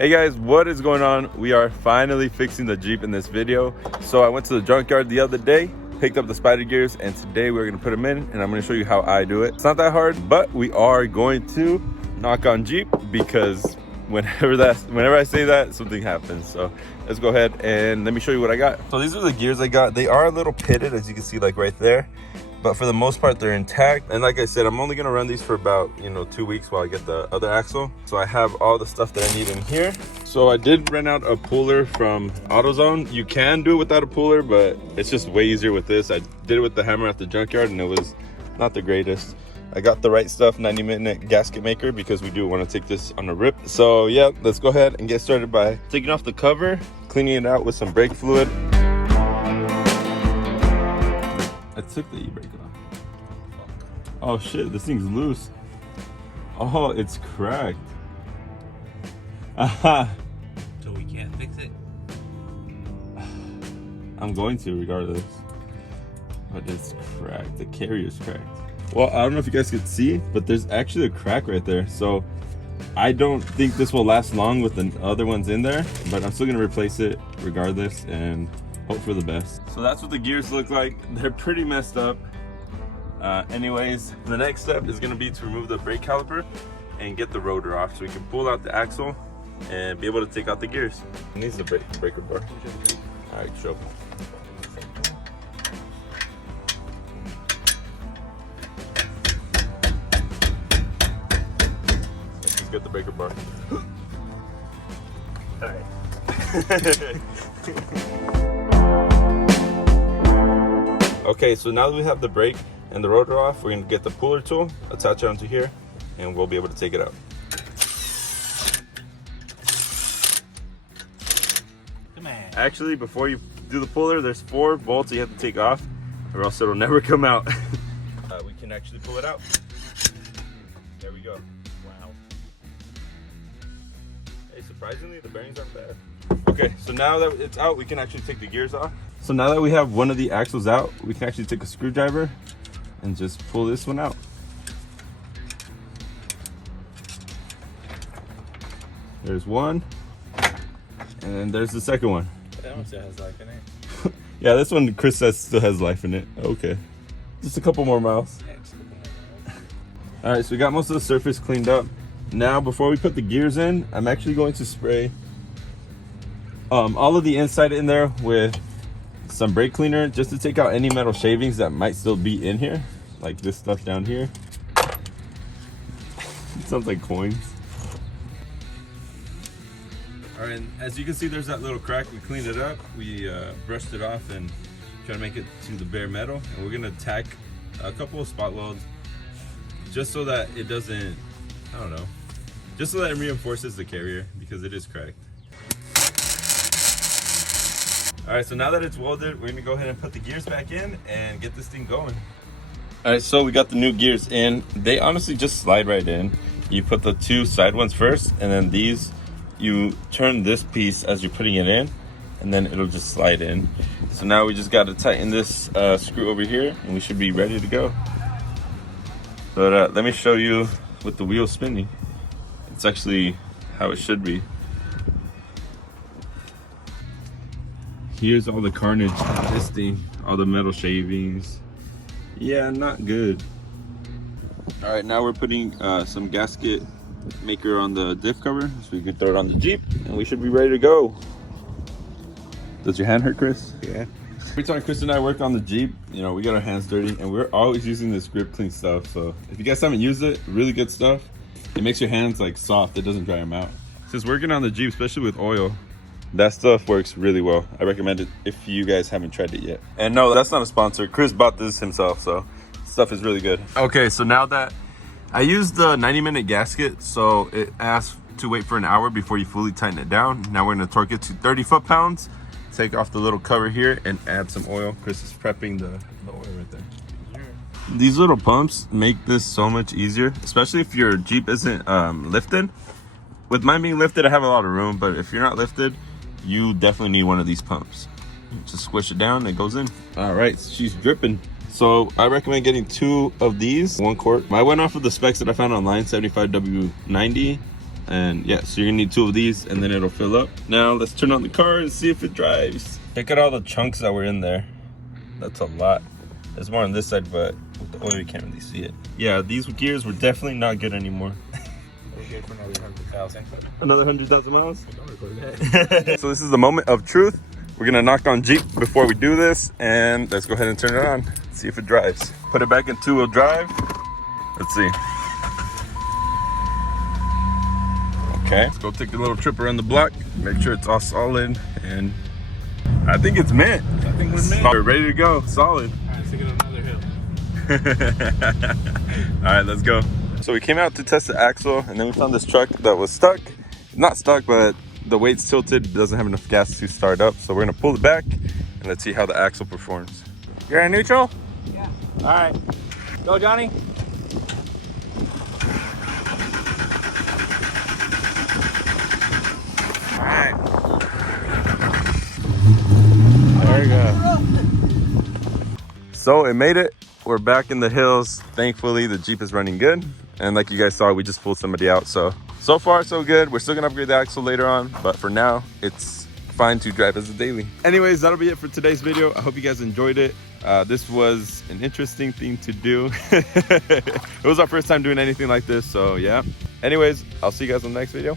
Hey guys, what is going on? We are finally fixing the Jeep in this video. So I went to the junkyard the other day, picked up the spider gears, and today we're gonna put them in and I'm gonna show you how I do it. It's not that hard, but we are going to knock on Jeep because whenever I say that, something happens. So let's go ahead and let me show you what I got. So these are the gears I got. They are a little pitted, as you can see, like right there. But for the most part, they're intact. And like I said, I'm only gonna run these for about, 2 weeks while I get the other axle. So I have all the stuff that I need in here. So I did rent out a puller from AutoZone. You can do it without a puller, but it's just way easier with this. I did it with the hammer at the junkyard and it was not the greatest. I got the right stuff, 90-minute gasket maker, because we do want to take this on a rip. So yeah, let's go ahead and get started by taking off the cover, cleaning it out with some brake fluid. I took the e-brake off. Oh shit, this thing's loose. Oh, it's cracked. Aha. So we can't fix it? I'm going to regardless. But it's cracked. The carrier's cracked. Well, I don't know if you guys could see, but there's actually a crack right there. So I don't think this will last long with the other ones in there, but I'm still gonna replace it regardless and hope for the best. So that's what the gears look like. They're pretty messed up. Anyways, the next step is gonna be to remove the brake caliper and get the rotor off so we can pull out the axle and be able to take out the gears. It needs the breaker bar. All right, show. Let's get the breaker bar. All right. Okay, so now that we have the brake and the rotor off, we're gonna get the puller tool, attach it onto here, and we'll be able to take it out. Come on. Actually, before you do the puller, there's 4 bolts you have to take off, or else it'll never come out. We can actually pull it out. There we go. Wow. Hey, surprisingly, the bearings aren't bad. Okay, so now that it's out, we can actually take the gears off. So now that we have one of the axles out, we can actually take a screwdriver and just pull this one out. There's one, and then there's the second one. That one still has life in it. Yeah, this one Chris says still has life in it. Okay, just a couple more miles. All right, so we got most of the surface cleaned up. Now, before we put the gears in, I'm actually going to spray all of the inside in there with some brake cleaner, just to take out any metal shavings that might still be in here, like this stuff down here. It sounds like coins. All right, and as you can see, there's that little crack. We cleaned it up, we brushed it off and try to make it to the bare metal, and we're gonna tack a couple of spot welds just so that it doesn't, I don't know, just so that it reinforces the carrier because it is cracked. All right, so now that it's welded, we're gonna go ahead and put the gears back in and get this thing going. All right, so we got the new gears in. They honestly just slide right in. You put the 2 side ones first, and then these, you turn this piece as you're putting it in, and then it'll just slide in. So now we just gotta tighten this screw over here, and we should be ready to go. But let me show you with the wheel spinning. It's actually how it should be. Here's all the carnage testing, all the metal shavings. Yeah, not good. All right, now we're putting some gasket maker on the diff cover so we can throw it on the Jeep and we should be ready to go. Does your hand hurt, Chris? Yeah. Every time Chris and I work on the Jeep, we got our hands dirty and we're always using this grip clean stuff. So if you guys haven't used it, really good stuff. It makes your hands like soft, it doesn't dry them out. Since working on the Jeep, especially with oil, that stuff works really well. I recommend it if you guys haven't tried it yet. And no, that's not a sponsor. Chris bought this himself, so stuff is really good. Okay, so now that I used the 90-minute gasket, so it asks to wait for an hour before you fully tighten it down. Now we're gonna torque it to 30 foot-pounds, take off the little cover here, and add some oil. Chris is prepping the oil right there. These little pumps make this so much easier, especially if your Jeep isn't lifted. With mine being lifted, I have a lot of room, but if you're not lifted, you definitely need one of these pumps. Just squish it down, it goes in. All right, she's dripping. So I recommend getting 2 of these, 1 quart. I went off of the specs that I found online, 75W90, And yeah, so you're gonna need 2 of these and then it'll fill up. Now let's turn on the car and see if it drives. Check out all the chunks that were in there. That's a lot. There's more on this side, but with the oil you can't really see it. Yeah, these gears were definitely not good anymore. We're good for another 100,000. Another 100,000 miles? So this is the moment of truth. We're gonna knock on Jeep before we do this, and let's go ahead and turn it on. See if it drives. Put it back in 2-wheel drive. Let's see. Okay, let's go take a little trip around the block. Make sure it's all solid, and I think it's mint. I think we're mint. We're ready to go, solid. All right, let's take it up another hill. All right, let's go. So we came out to test the axle, and then we found this truck that was stuck. Not stuck, but the weight's tilted, doesn't have enough gas to start up. So we're gonna pull it back, and let's see how the axle performs. You're in neutral? Yeah. All right. Go, Johnny. All right. There you go. So it made it. We're back in the hills. Thankfully, the Jeep is running good. And like you guys saw, we just pulled somebody out. So far, so good. We're still gonna upgrade the axle later on, but for now, it's fine to drive as a daily. Anyways, that'll be it for today's video. I hope you guys enjoyed it. This was an interesting thing to do. It was our first time doing anything like this, so yeah. Anyways, I'll see you guys in the next video.